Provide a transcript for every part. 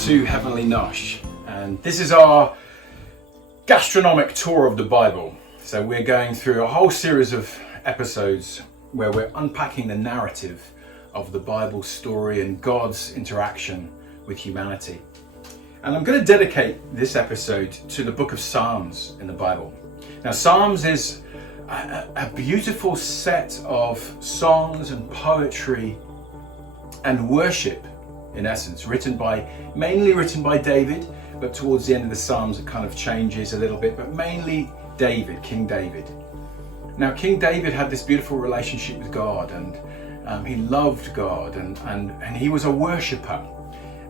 to Heavenly Nosh, and this is our gastronomic tour of the Bible. So we're going through a whole series of episodes where we're unpacking the narrative of the Bible story and God's interaction with humanity. And I'm going to dedicate this episode to the book of Psalms in the Bible. Now, Psalms is a beautiful set of songs and poetry and worship, in essence, mainly written by David, but towards the end of the Psalms it kind of changes a little bit, but mainly David, King David. Now, King David had this beautiful relationship with God, and he loved God, and he was a worshipper.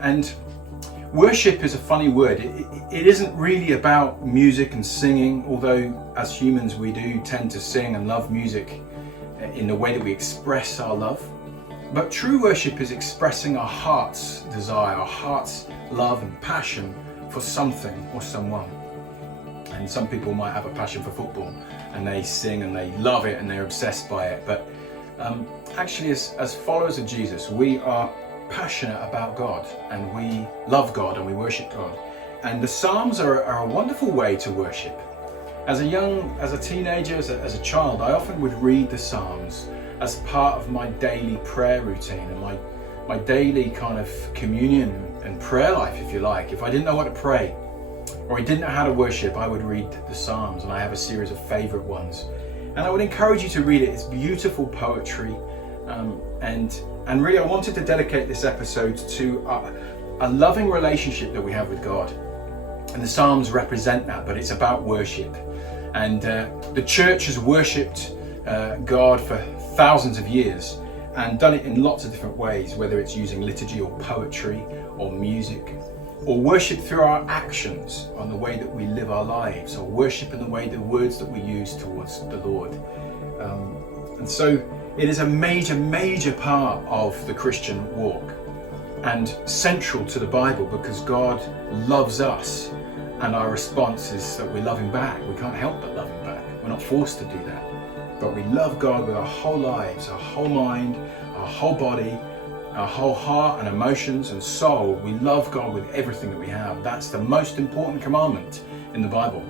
And worship is a funny word. It isn't really about music and singing, although as humans we do tend to sing and love music in the way that we express our love. But true worship is expressing our heart's desire, our heart's love and passion for something or someone. And some people might have a passion for football and they sing and they love it and they're obsessed by it. But actually, as followers of Jesus, we are passionate about God and we love God and we worship God. And the Psalms are a wonderful way to worship. As a teenager, as a child, I often would read the Psalms as part of my daily prayer routine and my daily kind of communion and prayer life, if you like. If I didn't know what to pray or I didn't know how to worship, I would read the Psalms, and I have a series of favorite ones. And I would encourage you to read it. It's beautiful poetry. And really I wanted to dedicate this episode to a loving relationship that we have with God. And the Psalms represent that, but it's about worship. And the church has worshipped God for thousands of years and done it in lots of different ways, whether it's using liturgy or poetry or music, or worship through our actions on the way that we live our lives, or worship in the words that we use towards the Lord. And so it is a major part of the Christian walk and central to the Bible, because God loves us and our response is that we love him back. We can't help but love him back. We're not forced to do that. But we love God with our whole lives, our whole mind, our whole body, our whole heart and emotions and soul. We love God with everything that we have. That's the most important commandment in the Bible.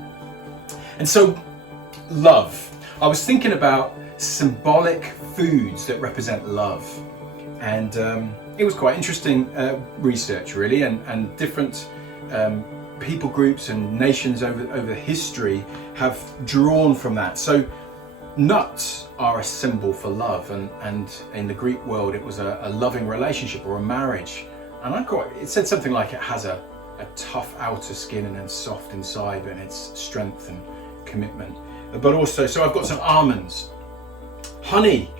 And so, love. I was thinking about symbolic foods that represent love. And it was quite interesting research, really, and different people groups and nations over history have drawn from that. So nuts are a symbol for love, and in the Greek world it was a loving relationship or a marriage. And it said something like it has a tough outer skin and then soft inside, and it's strength and commitment. But also, so I've got some almonds. Honey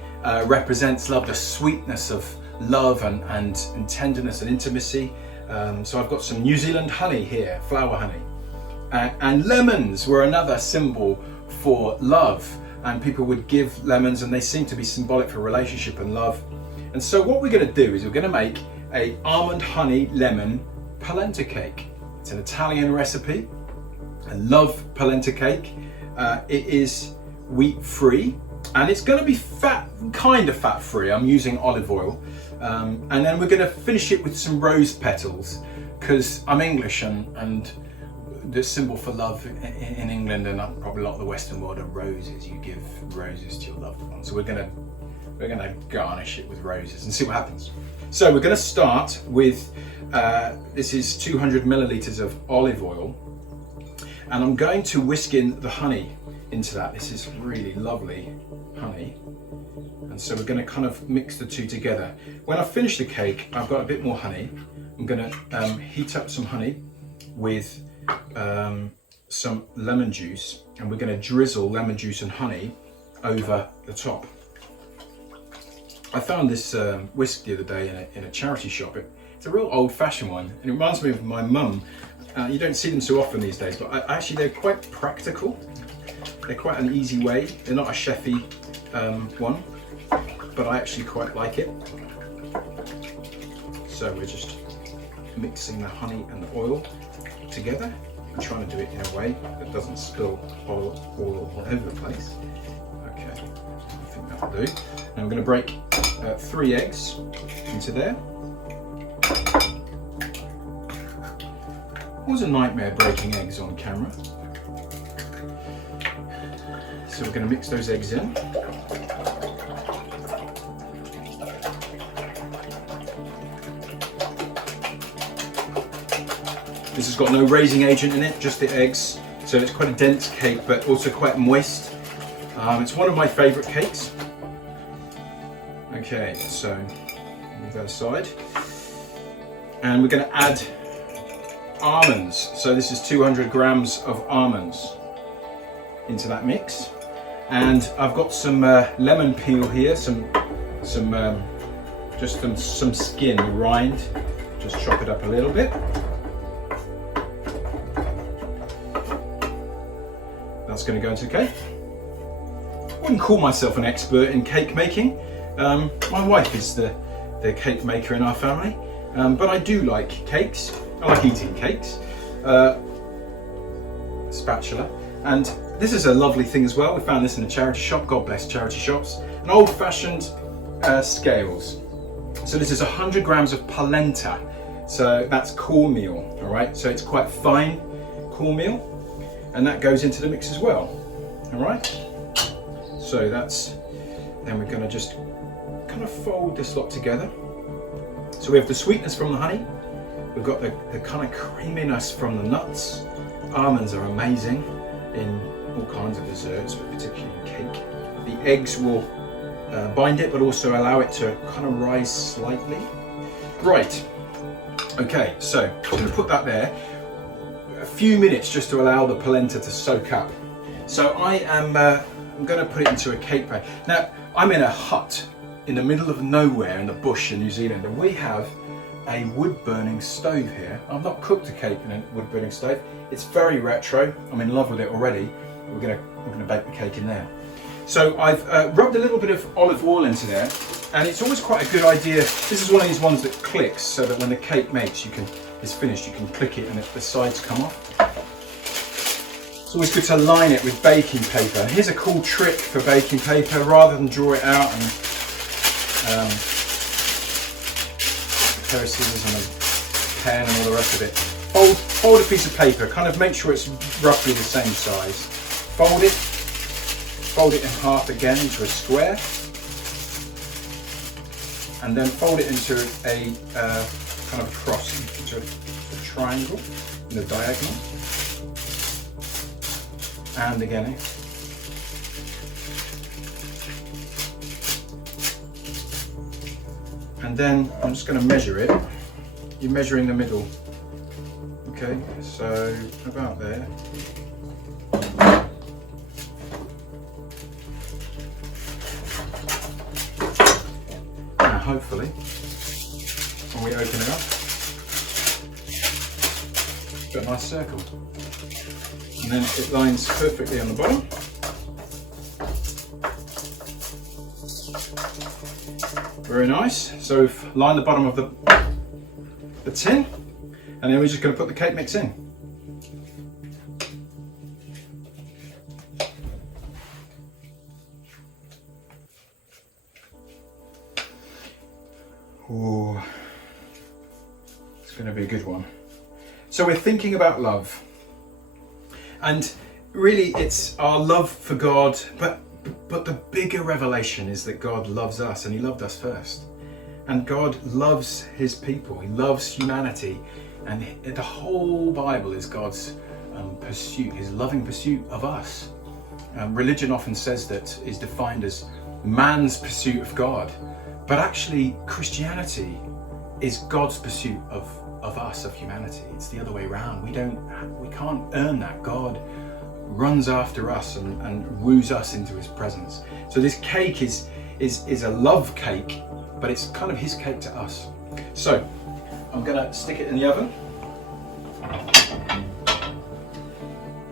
represents love, the sweetness of love and tenderness and intimacy. So I've got some New Zealand honey here, flower honey. And lemons were another symbol for love. And people would give lemons, and they seem to be symbolic for relationship and love. And so what we're going to do is we're going to make a almond honey lemon polenta cake. It's an Italian recipe. I love polenta cake. It is wheat free, and it's going to be kind of fat free. I'm using olive oil. And then we're going to finish it with some rose petals, because I'm English, and the symbol for love in England and probably a lot of the Western world are roses. You give roses to your loved ones. So we're gonna garnish it with roses and see what happens. So we're gonna start with this is 200 milliliters of olive oil, and I'm going to whisk in the honey into that. This is really lovely honey, and so we're going to kind of mix the two together. When I finish the cake, I've got a bit more honey. I'm going to heat up some honey with some lemon juice, and we're going to drizzle lemon juice and honey over the top. I found this whisk the other day in a charity shop. It's a real old-fashioned one, and it reminds me of my mum. You don't see them so often these days, but actually they're quite practical. They're quite an easy way. They're not a chefy one, but I actually quite like it. So we're just mixing the honey and the oil together. I'm trying to do it in a way that doesn't spill oil all over the place. Okay, I think that'll do. Now I'm going to break 3 eggs into there. was a nightmare breaking eggs on camera. So we're going to mix those eggs in. This has got no raising agent in it, just the eggs. So it's quite a dense cake, but also quite moist. It's one of my favourite cakes. Okay, so move that aside. And we're going to add almonds. So this is 200 grams of almonds into that mix. And I've got some lemon peel here, some skin, rind. Just chop it up a little bit. That's going to go into the cake. I wouldn't call myself an expert in cake making. My wife is the cake maker in our family, but I do like cakes. I like eating cakes. Spatula. And this is a lovely thing as well. We found this in a charity shop. God bless charity shops. An old-fashioned scales. So this is 100 grams of polenta. So that's cornmeal, all right? So it's quite fine cornmeal. And that goes into the mix as well, all right? So then we're gonna just kind of fold this lot together. So we have the sweetness from the honey, we've got the kind of creaminess from the nuts. Almonds are amazing in all kinds of desserts, but particularly in cake. The eggs will bind it, but also allow it to kind of rise slightly. Right, okay, so I'm gonna put that there. A few minutes just to allow the polenta to soak up. So I'm going to put it into a cake pan. Now I'm in a hut in the middle of nowhere in the bush in New Zealand, and we have a wood burning stove here. I've not cooked a cake in a wood burning stove. It's very retro. I'm in love with it already. We're going to bake the cake in there. So I've rubbed a little bit of olive oil into there, and it's always quite a good idea. This is one of these ones that clicks, so that when the cake makes, is finished, you can click it and the sides come off. It's always good to line it with baking paper. And here's a cool trick for baking paper. Rather than draw it out and a pair of scissors and a pen and all the rest of it, fold a piece of paper, kind of make sure it's roughly the same size. Fold it in half again into a square, and then fold it into a kind of cross, into a triangle in the diagonal, and again. And then I'm just going to measure it. You're measuring the middle. Okay, so about there. Now hopefully, when we open it up, got a nice circle. And then it lines perfectly on the bottom. Very nice. So we've lined the bottom of the tin, and then we're just going to put the cake mix in. Oh, it's going to be a good one. So we're thinking about love, and really it's our love for God, but the bigger revelation is that God loves us, and he loved us first. And God loves his people, he loves humanity, and the whole Bible is God's pursuit, his loving pursuit of us. Religion often says that is defined as man's pursuit of God, but actually Christianity is God's pursuit of us, of humanity. It's the other way around. We can't earn that. God runs after us and woos us into his presence. So this cake is a love cake, but it's kind of his cake to us. So I'm gonna stick it in the oven,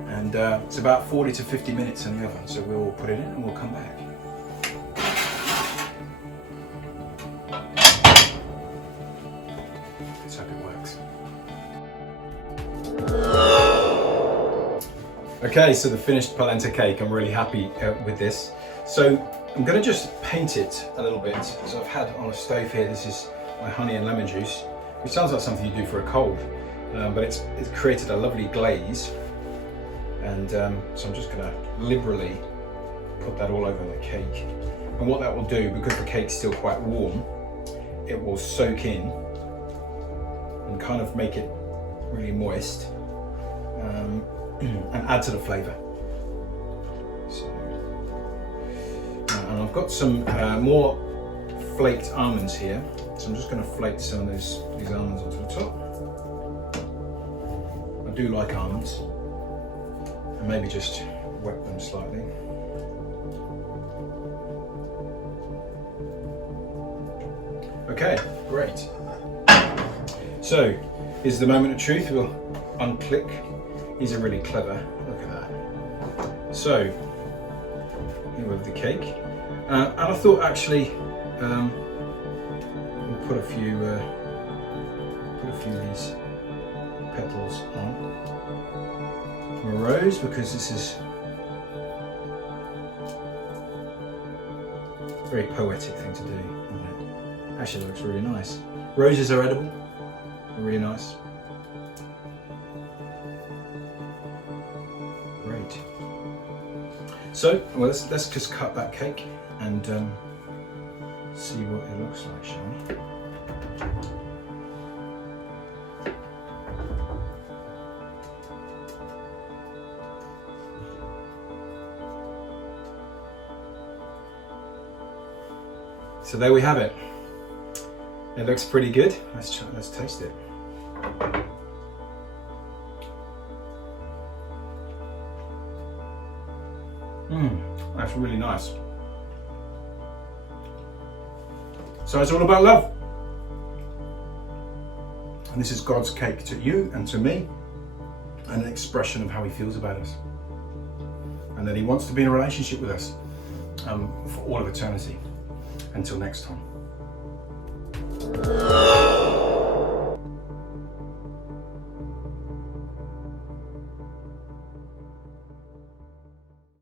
and it's about 40 to 50 minutes in the oven. So we'll put it in and we'll come back. Let's hope it works. Okay, so the finished polenta cake, I'm really happy with this. So I'm going to just paint it a little bit. So I've had on a stove here, this is my honey and lemon juice, which sounds like something you do for a cold. but it's created a lovely glaze, and so I'm just going to liberally put that all over the cake. And what that will do, because the cake's still quite warm, it will soak in and kind of make it really moist, and add to the flavour. So, and I've got some more flaked almonds here, so I'm just going to flake some of these almonds onto the top. I do like almonds, and maybe just wet them slightly. Okay, great. So, here's the moment of truth. We'll unclick. These are really clever. Look at that. So, here we have the cake. And I thought actually, we'll put a few of these petals on from a rose, because this is a very poetic thing to do, isn't it? Actually, it looks really nice. Roses are edible. They're really nice. Great. So, well, let's just cut that cake and see what it looks like, shall we? So there we have it. It looks pretty good. Let's taste it. That's really nice. So it's all about love. And this is God's cake to you and to me, and an expression of how he feels about us. And that he wants to be in a relationship with us for all of eternity. Until next time.